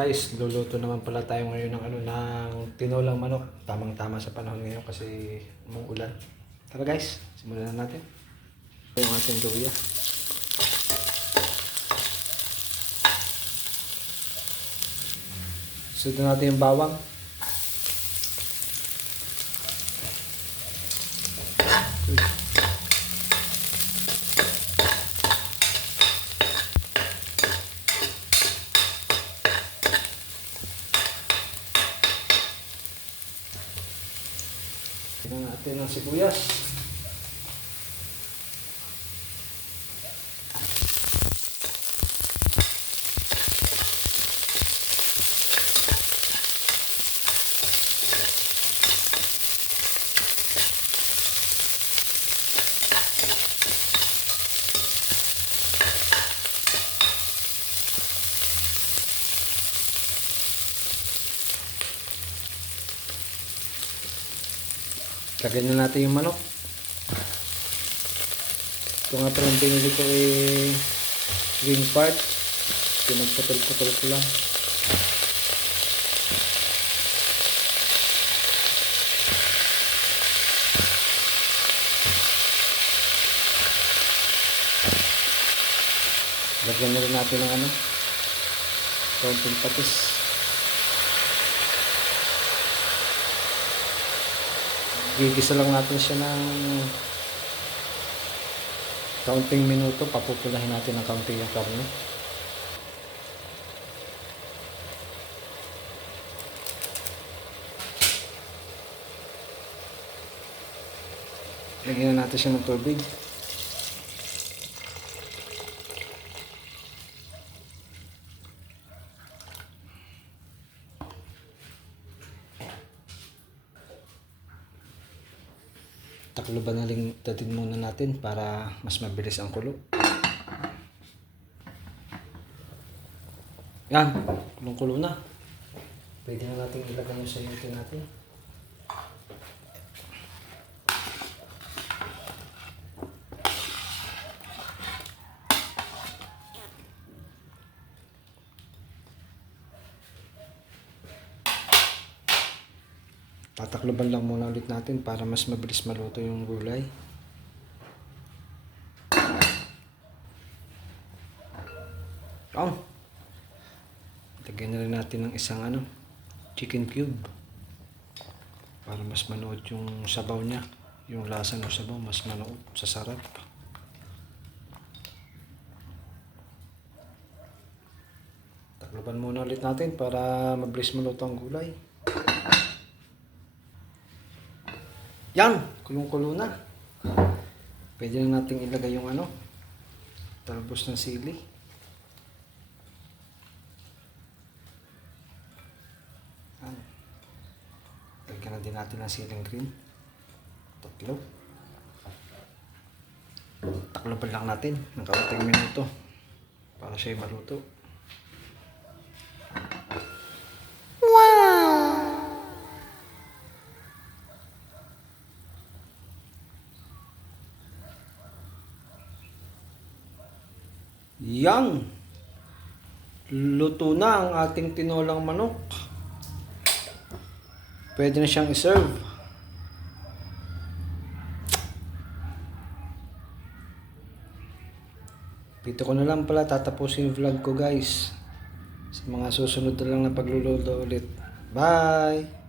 Guys, luluto naman pala tayo ngayon ng ng tinolang manok. Tamang-tama sa panahon ngayon kasi umuulan. Tara guys, simulan na natin. Ito yung ating luya. Sunod natin yung bawang. Tignan natin ang sibuyas. Lagyan na natin yung manok. Ito nga palang binili ko wing part. Pinagputol-putol ko lang. Lagyan na rin natin ng kaunting patis. Gigisa lang natin siya ng kaunting minuto. Papupulahin natin ng kaunti yung karne. Lagyan na natin siya ng tubig. Takloban na lang natin muna natin para mas mabilis ang kulo. Yan, kulong-kulo na. Pwede na natin ilagay yung sayote natin. Tatakloban lang muna ulit natin para mas mabilis maluto yung gulay. Lagyan na rin natin ng isang chicken cube para mas manood yung sabaw niya. Yung lasa ng sabaw mas manood sa sarap. Takloban muna ulit natin para mabilis maluto ang gulay. Yan, kulong-kulo na. Pwede na nating ilagay yung talbos ng sili. Yan. Lagyan na din natin ng siling green. Tatlo. Takloban lang natin ng kaunting minuto para siya maluto. Yang luto na ang ating tinolang manok. Pwede na siyang i-serve. Dito ko na lang pala tatapusin yung vlog ko guys. Sa mga susunod na lang na pagluluto ulit. Bye!